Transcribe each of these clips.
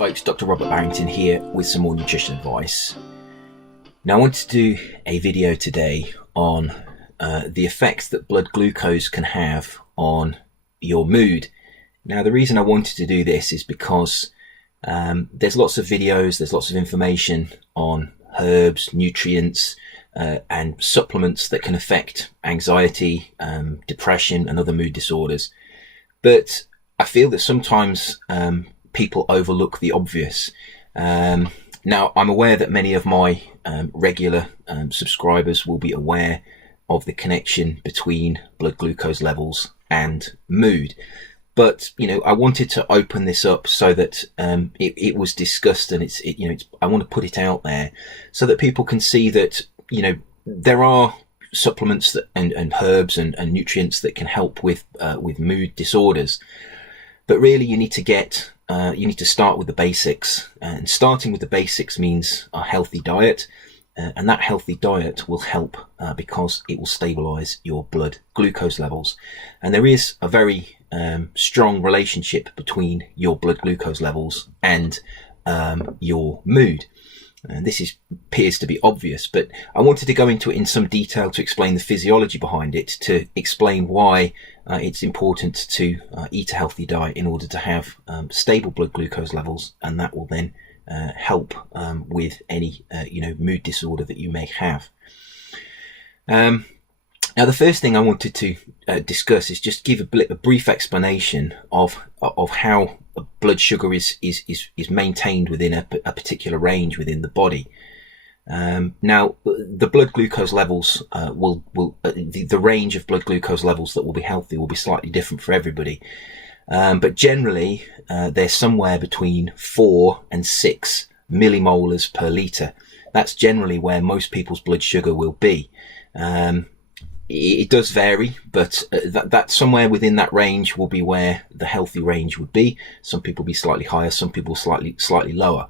folks, Dr. Robert Barrington here with some more nutrition advice. Now I want to do a video today on the effects that blood glucose can have on your mood. Now the reason I wanted to do this is because there's lots of videos, there's lots of information on herbs, nutrients and supplements that can affect anxiety, depression and other mood disorders. But I feel that sometimes people overlook the obvious. Now, I'm aware that many of my regular subscribers will be aware of the connection between blood glucose levels and mood. But, you know, I wanted to open this up so that it was discussed, and I want to put it out there so that people can see that, you know, there are supplements that, and herbs and nutrients that can help with mood disorders. But really, you need to start with the basics, and starting with the basics means a healthy diet, and that healthy diet will help because it will stabilize your blood glucose levels. And there is a very strong relationship between your blood glucose levels and your mood. And this appears to be obvious, but I wanted to go into it in some detail to explain the physiology behind it, to explain why it's important to eat a healthy diet in order to have stable blood glucose levels, and that will then help with any mood disorder that you may have. Now, the first thing I wanted to discuss is just give a brief explanation of how blood sugar is maintained within a particular range within the body. Now, the blood glucose levels the range of blood glucose levels that will be healthy will be slightly different for everybody. But generally, they're somewhere between 4 and 6 millimolars per litre. That's generally where most people's blood sugar will be. It does vary, but that somewhere within that range will be where the healthy range would be. Some people be slightly higher, some people slightly lower.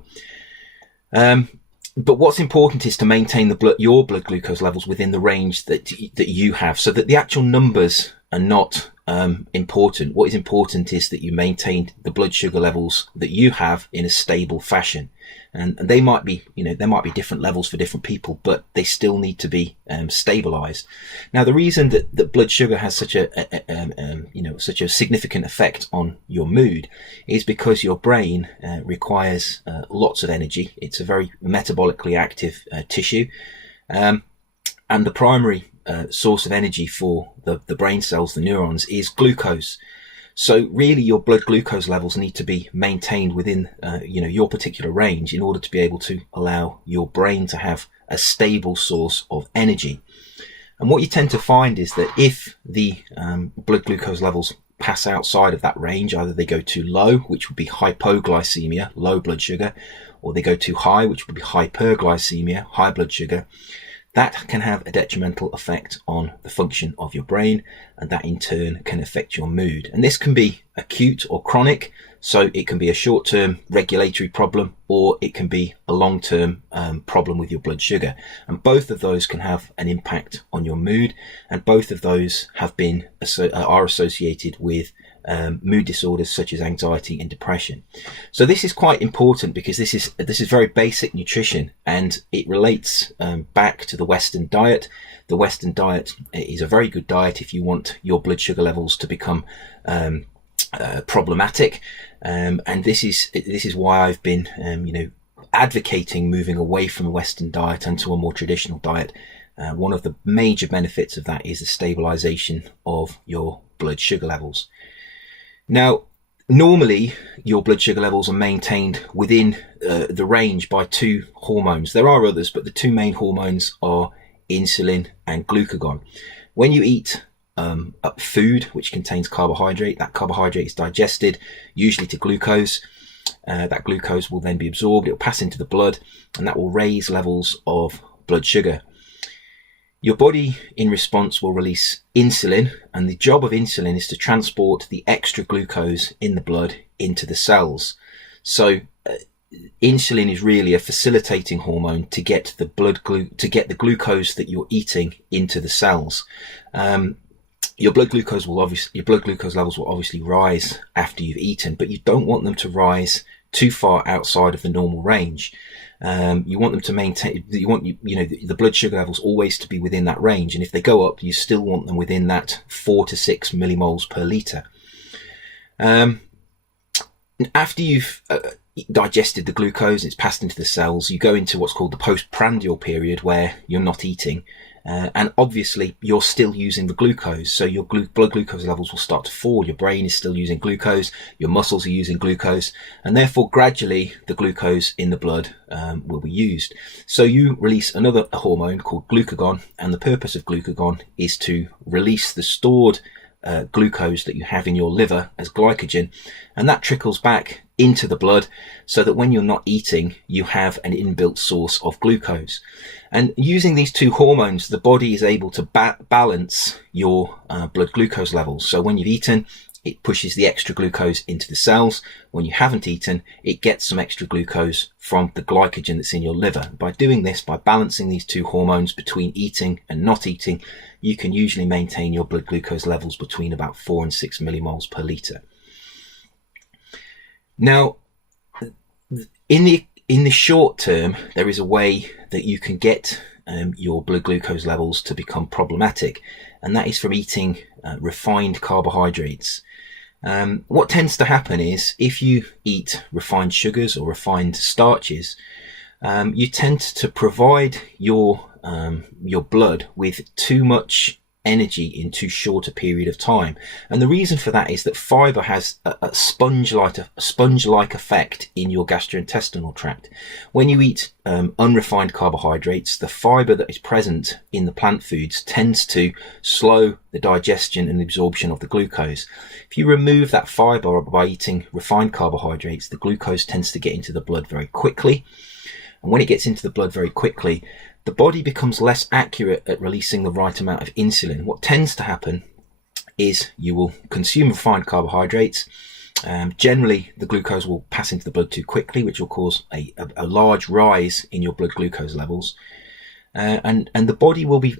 But what's important is to maintain your blood glucose levels within the range that you have, so that the actual numbers are not important. What is important is that you maintain the blood sugar levels that you have in a stable fashion. And they might be, there might be different levels for different people, but they still need to be stabilized. Now, the reason that blood sugar has such a significant effect on your mood is because your brain requires lots of energy. It's a very metabolically active tissue, and the primary source of energy for the brain cells, the neurons, is glucose. So really, your blood glucose levels need to be maintained within your particular range in order to be able to allow your brain to have a stable source of energy. And what you tend to find is that if the blood glucose levels pass outside of that range, either they go too low, which would be hypoglycemia, low blood sugar, or they go too high, which would be hyperglycemia, high blood sugar. That can have a detrimental effect on the function of your brain, and that in turn can affect your mood. And this can be acute or chronic, so it can be a short-term regulatory problem, or it can be a long-term problem with your blood sugar. And both of those can have an impact on your mood, and both of those are associated with mood disorders such as anxiety and depression. So this is quite important because this is very basic nutrition, and it relates back to the Western diet. The Western diet is a very good diet if you want your blood sugar levels to become problematic, and this is why I've been advocating moving away from a Western diet and to a more traditional diet. One of the major benefits of that is the stabilization of your blood sugar levels. Now, normally your blood sugar levels are maintained within the range by two hormones. There are others, but the two main hormones are insulin and glucagon. When you eat food which contains carbohydrate, that carbohydrate is digested usually to glucose. That glucose will then be absorbed, it will pass into the blood, and that will raise levels of blood sugar. Your body, in response, will release insulin, and the job of insulin is to transport the extra glucose in the blood into the cells. So insulin is really a facilitating hormone to get the glucose that you're eating into the cells. Your blood glucose levels will obviously rise after you've eaten, but you don't want them to rise too far outside of the normal range. You want them to maintain, you want, the blood sugar levels always to be within that range. And if they go up, you still want them within that 4 to 6 millimoles per litre. After you've digested the glucose and it's passed into the cells, you go into what's called the postprandial period, where you're not eating. And obviously you're still using the glucose, so your blood glucose levels will start to fall. Your brain is still using glucose, your muscles are using glucose, and therefore gradually the glucose in the blood will be used. So you release another hormone called glucagon, and the purpose of glucagon is to release the stored glucose that you have in your liver as glycogen, and that trickles back into the blood, so that when you're not eating, you have an inbuilt source of glucose. And using these two hormones, the body is able to balance your blood glucose levels. So when you've eaten, it pushes the extra glucose into the cells. When you haven't eaten, it gets some extra glucose from the glycogen that's in your liver. By doing this, by balancing these two hormones between eating and not eating, you can usually maintain your blood glucose levels between about 4 and 6 millimoles per litre. Now, in the short term, there is a way that you can get your blood glucose levels to become problematic, and that is from eating refined carbohydrates. What tends to happen is, if you eat refined sugars or refined starches, you tend to provide your blood with too much energy in too short a period of time. And the reason for that is that fiber has a sponge-like effect in your gastrointestinal tract. When you eat unrefined carbohydrates, the fiber that is present in the plant foods tends to slow the digestion and absorption of the glucose. If you remove that fiber by eating refined carbohydrates, the glucose tends to get into the blood very quickly. And when it gets into the blood very quickly, the body becomes less accurate at releasing the right amount of insulin. What tends to happen is you will consume refined carbohydrates. Generally, the glucose will pass into the blood too quickly, which will cause a large rise in your blood glucose levels. And the body will be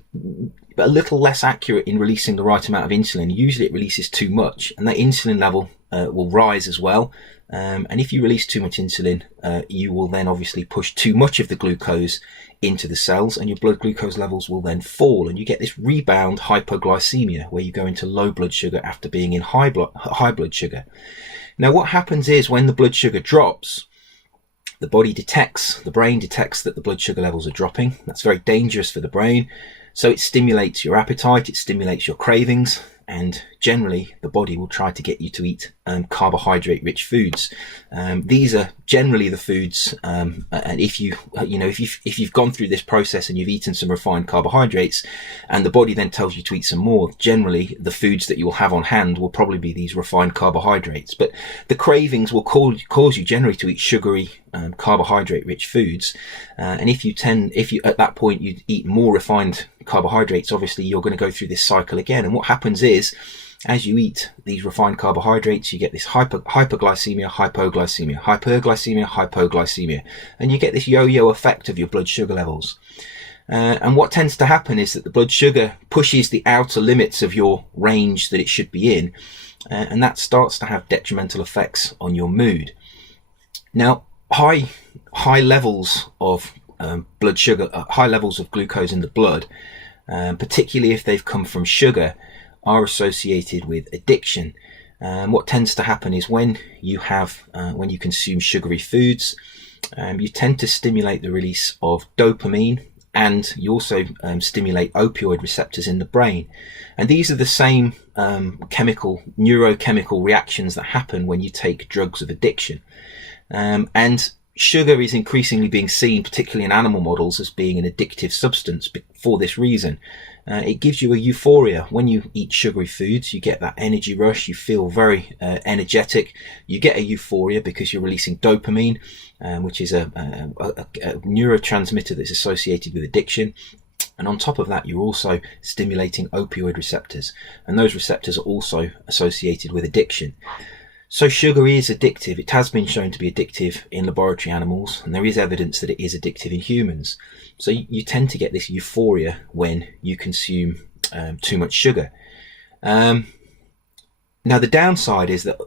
a little less accurate in releasing the right amount of insulin. Usually it releases too much, and that insulin level will rise as well. And if you release too much insulin, you will then obviously push too much of the glucose into the cells, and your blood glucose levels will then fall, and you get this rebound hypoglycemia, where you go into low blood sugar after being in high blood sugar. Now, what happens is, when the blood sugar drops, the brain detects that the blood sugar levels are dropping. That's very dangerous for the brain. So it stimulates your appetite, it stimulates your cravings, and generally the body will try to get you to eat carbohydrate rich foods. These are generally the foods, and if you've gone through this process and you've eaten some refined carbohydrates, and the body then tells you to eat some more, generally the foods that you will have on hand will probably be these refined carbohydrates. But the cravings will cause you generally to eat sugary, carbohydrate rich foods, and if you at that point you eat more refined carbohydrates, obviously you're going to go through this cycle again. And what happens is, as you eat these refined carbohydrates, you get this hyperglycemia, hypoglycemia, and you get this yo-yo effect of your blood sugar levels. And what tends to happen is that the blood sugar pushes the outer limits of your range that it should be in, and that starts to have detrimental effects on your mood. Now, high levels of blood sugar, high levels of glucose in the blood, particularly if they've come from sugar, are associated with addiction. What tends to happen is, when you consume sugary foods, you tend to stimulate the release of dopamine, and you also stimulate opioid receptors in the brain. And these are the same neurochemical reactions that happen when you take drugs of addiction. And sugar is increasingly being seen, particularly in animal models, as being an addictive substance for this reason. It gives you a euphoria. When you eat sugary foods, you get that energy rush, you feel very energetic, you get a euphoria because you're releasing dopamine, which is a neurotransmitter that's associated with addiction. And on top of that, you're also stimulating opioid receptors, and those receptors are also associated with addiction. So sugar is addictive. It has been shown to be addictive in laboratory animals, and there is evidence that it is addictive in humans. So you tend to get this euphoria when you consume too much sugar. Now, the downside is that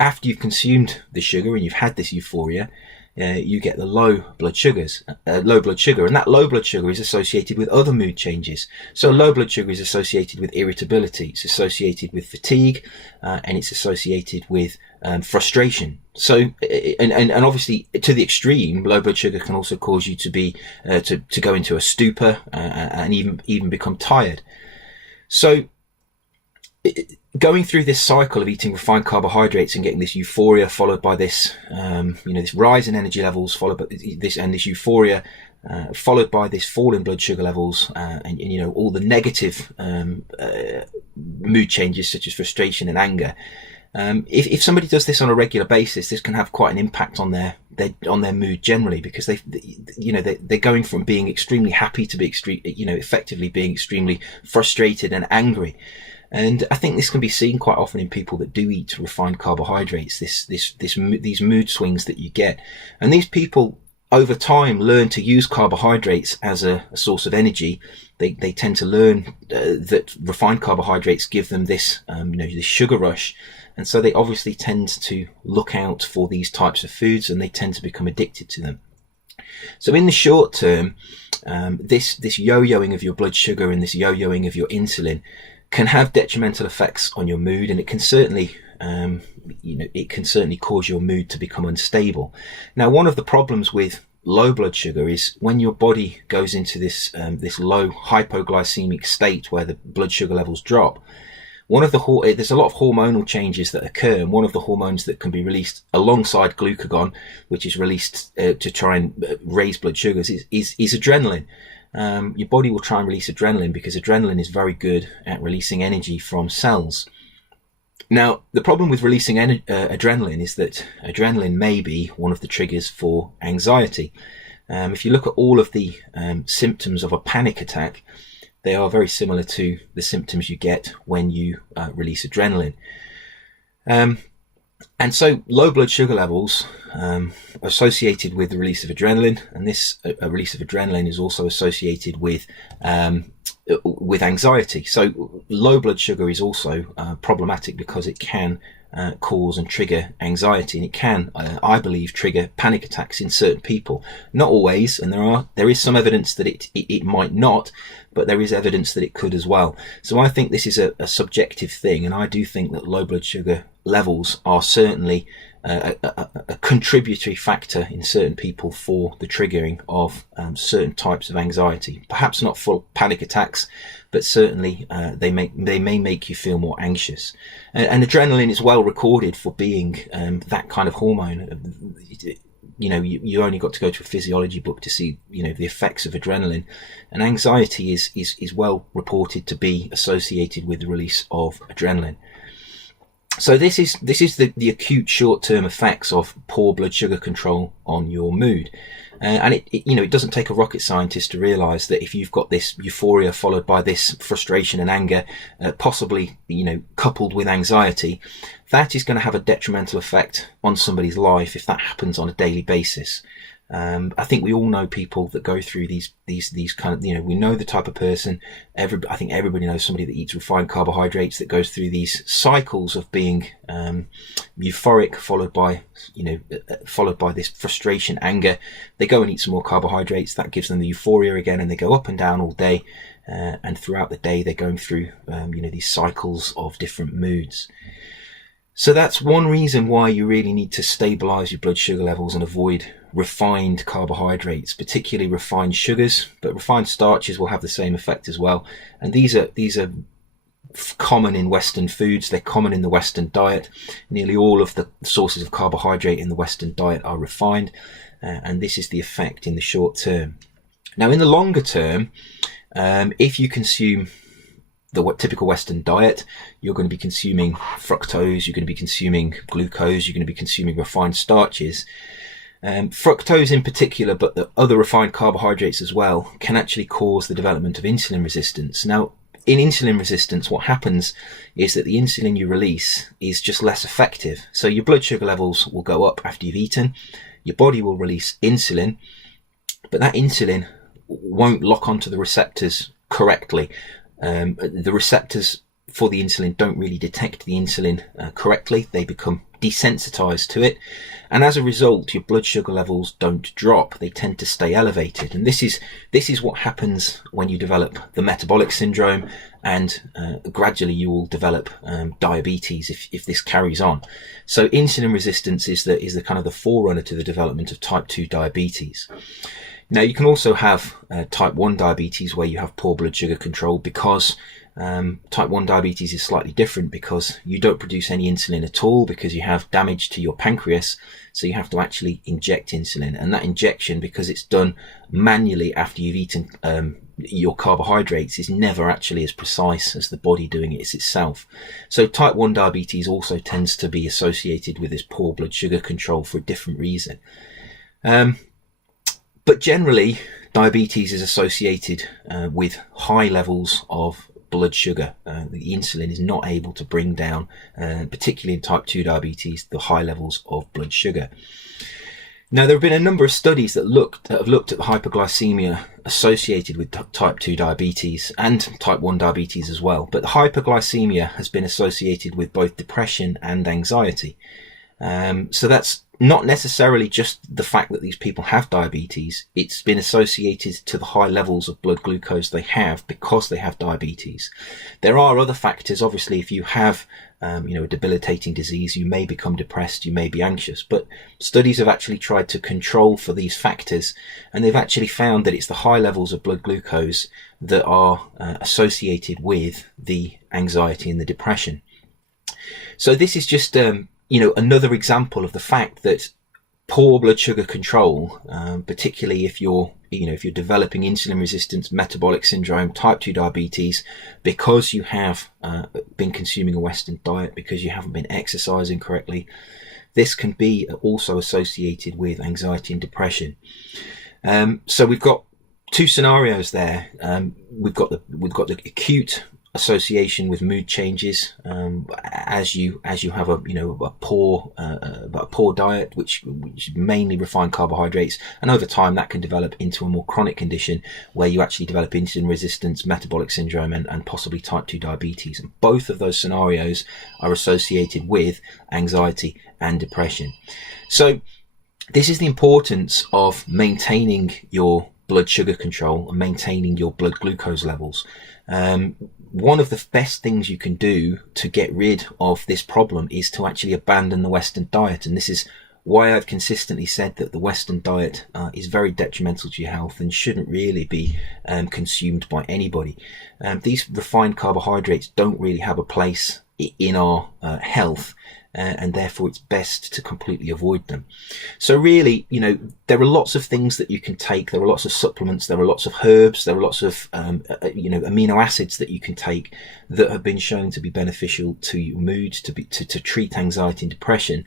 after you've consumed the sugar and you've had this euphoria, you get the low blood sugar, and that low blood sugar is associated with other mood changes. So low blood sugar is associated with irritability, it's associated with fatigue, and it's associated with frustration. So, and obviously to the extreme, low blood sugar can also cause you to be to go into a stupor and even become tired. So, going through this cycle of eating refined carbohydrates and getting this euphoria followed by this, this rise in energy levels, followed by this euphoria, followed by this fall in blood sugar levels, and all the negative mood changes such as frustration and anger. If somebody does this on a regular basis, this can have quite an impact on their mood generally, because they're going from being extremely happy to be effectively being extremely frustrated and angry. And I think this can be seen quite often in people that do eat refined carbohydrates, these mood swings that you get. And these people over time learn to use carbohydrates as a source of energy. They tend to learn that refined carbohydrates give them this, this sugar rush. And so they obviously tend to look out for these types of foods, and they tend to become addicted to them. So in the short term, this yo-yoing of your blood sugar and this yo-yoing of your insulin can have detrimental effects on your mood, and it can certainly cause your mood to become unstable. Now, one of the problems with low blood sugar is when your body goes into this low hypoglycemic state where the blood sugar levels drop. There's a lot of hormonal changes that occur, and one of the hormones that can be released alongside glucagon, which is released to try and raise blood sugars, is adrenaline. Your body will try and release adrenaline because adrenaline is very good at releasing energy from cells. Now, the problem with releasing adrenaline is that adrenaline may be one of the triggers for anxiety. If you look at all of the symptoms of a panic attack, they are very similar to the symptoms you get when you release adrenaline. And so low blood sugar levels are associated with the release of adrenaline, and this release of adrenaline is also associated with anxiety. So low blood sugar is also problematic because it can cause and trigger anxiety, and it can, I believe, trigger panic attacks in certain people. Not always, and there is some evidence that it might not, but there is evidence that it could as well. So I think this is a subjective thing, and I do think that low blood sugar levels are certainly a contributory factor in certain people for the triggering of certain types of anxiety. Perhaps not full panic attacks, but certainly they may make you feel more anxious. And adrenaline is well recorded for being that kind of hormone. You only got to go to a physiology book to see the effects of adrenaline, and anxiety is well reported to be associated with the release of adrenaline. So this is the acute short-term effects of poor blood sugar control on your mood. And it doesn't take a rocket scientist to realize that if you've got this euphoria followed by this frustration and anger, possibly, coupled with anxiety, that is going to have a detrimental effect on somebody's life if that happens on a daily basis. I think we all know people that go through these kind of, we know the type of person. I think everybody knows somebody that eats refined carbohydrates that goes through these cycles of being euphoric, followed by this frustration, anger. They go and eat some more carbohydrates. That gives them the euphoria again, and they go up and down all day. And throughout the day, they're going through, these cycles of different moods. So that's one reason why you really need to stabilize your blood sugar levels and avoid refined carbohydrates, particularly refined sugars, but refined starches will have the same effect as well. And these are common in Western foods. They're common in the Western diet. Nearly all of the sources of carbohydrate in the Western diet are refined, and this is the effect in the short term. Now, in the longer term, if you consume the typical Western diet, you're going to be consuming fructose, you're going to be consuming glucose, you're going to be consuming refined starches. Fructose in particular, but the other refined carbohydrates as well, can actually cause the development of insulin resistance. Now, in insulin resistance, what happens is that the insulin you release is just less effective. So your blood sugar levels will go up after you've eaten, your body will release insulin, but that insulin won't lock onto the receptors correctly. The receptors for the insulin don't really detect the insulin correctly. They become desensitized to it, and as a result your blood sugar levels don't drop. They tend to stay elevated, and this is what happens when you develop the metabolic syndrome, and gradually you will develop diabetes if this carries on. So insulin resistance is the kind of the forerunner to the development of type 2 diabetes. Now you can also have type 1 diabetes where you have poor blood sugar control, because type 1 diabetes is slightly different, because you don't produce any insulin at all because you have damage to your pancreas. So you have to actually inject insulin, and that injection, because it's done manually after you've eaten your carbohydrates, is never actually as precise as the body doing it itself. So type 1 diabetes also tends to be associated with this poor blood sugar control for a different reason. But generally, diabetes is associated with high levels of blood sugar. The insulin is not able to bring down, particularly in type 2 diabetes, the high levels of blood sugar. Now, there have been a number of studies that have looked at the hypoglycemia associated with type 2 diabetes and type 1 diabetes as well. But the hypoglycemia has been associated with both depression and anxiety. So that's not necessarily just the fact that these people have diabetes. It's been associated to the high levels of blood glucose they have because they have diabetes. There are other factors. Obviously, if you have a debilitating disease, you may become depressed, you may be anxious, but studies have actually tried to control for these factors, and they've actually found that it's the high levels of blood glucose that are associated with the anxiety and the depression. So this is just another example of the fact that poor blood sugar control, particularly if you're developing insulin resistance, metabolic syndrome, type 2 diabetes, because you have been consuming a Western diet, because you haven't been exercising correctly, this can be also associated with anxiety and depression. So we've got two scenarios there. We've got the acute association with mood changes as you have a poor diet which mainly refined carbohydrates, and over time that can develop into a more chronic condition where you actually develop insulin resistance, metabolic syndrome, and possibly type 2 diabetes. And both of those scenarios are associated with anxiety and depression. So this is the importance of maintaining your blood sugar control and maintaining your blood glucose levels. One of the best things you can do to get rid of this problem is to actually abandon the Western diet. And this is why I've consistently said that the Western diet is very detrimental to your health and shouldn't really be consumed by anybody. These refined carbohydrates don't really have a place in our health, and therefore it's best to completely avoid them. So really, there are lots of things that you can take. There are lots of supplements, there are lots of herbs, there are lots of amino acids that you can take that have been shown to be beneficial to your mood, to treat anxiety and depression.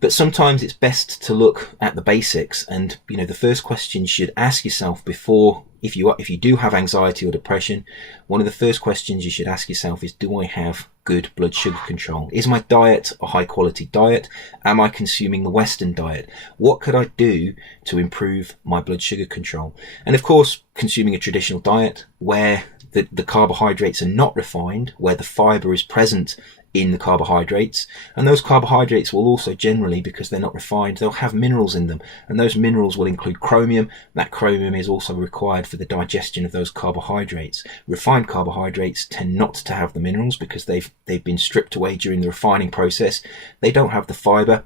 But sometimes it's best to look at the basics, and the first question you should ask yourself before, if you do have anxiety or depression, one of the first questions you should ask yourself is, do I have good blood sugar control? Is my diet a high quality diet? Am I consuming the Western diet? What could I do to improve my blood sugar control? And of course, consuming a traditional diet where the carbohydrates are not refined, where the fiber is present in the carbohydrates, and those carbohydrates will also generally, because they're not refined, they'll have minerals in them, and those minerals will include chromium. That chromium is also required for the digestion of those carbohydrates. Refined carbohydrates tend not to have the minerals because they've been stripped away during the refining process. They don't have the fiber,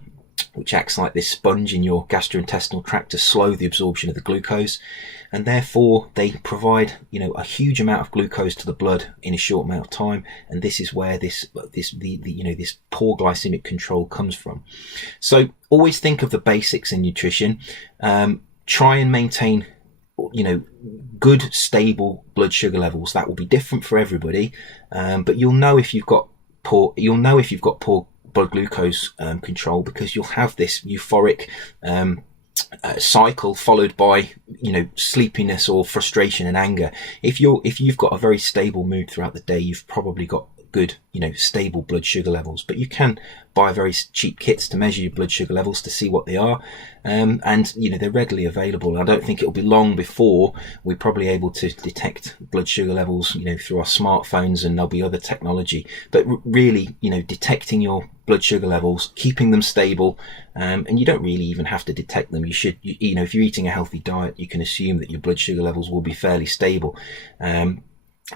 which acts like this sponge in your gastrointestinal tract to slow the absorption of the glucose, and therefore they provide a huge amount of glucose to the blood in a short amount of time. And this is where this poor glycemic control comes from. So always think of the basics in nutrition. Try and maintain good stable blood sugar levels. That will be different for everybody, but you'll know if you've got poor blood glucose control, because you'll have this euphoric cycle followed by sleepiness or frustration and anger. If you've got a very stable mood throughout the day, you've probably got good, stable blood sugar levels. But you can buy very cheap kits to measure your blood sugar levels to see what they are, and they're readily available. I don't think it'll be long before we're probably able to detect blood sugar levels through our smartphones, and there'll be other technology. But really, detecting your blood sugar levels, keeping them stable, and you don't really even have to detect them. You should, if you're eating a healthy diet, you can assume that your blood sugar levels will be fairly stable.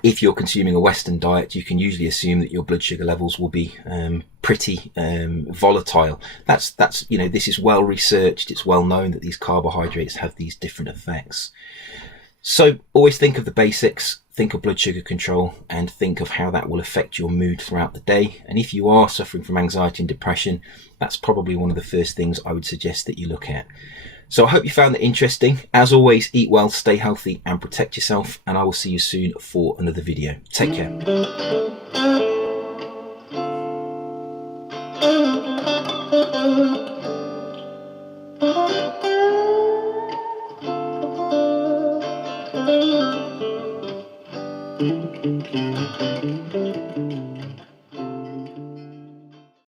If you're consuming a Western diet, you can usually assume that your blood sugar levels will be pretty volatile. That's this is well researched. It's well known that these carbohydrates have these different effects. So always think of the basics, think of blood sugar control, and think of how that will affect your mood throughout the day. And if you are suffering from anxiety and depression, that's probably one of the first things I would suggest that you look at. So I hope you found that interesting. As always, eat well, stay healthy, and protect yourself. And I will see you soon for another video. Take care.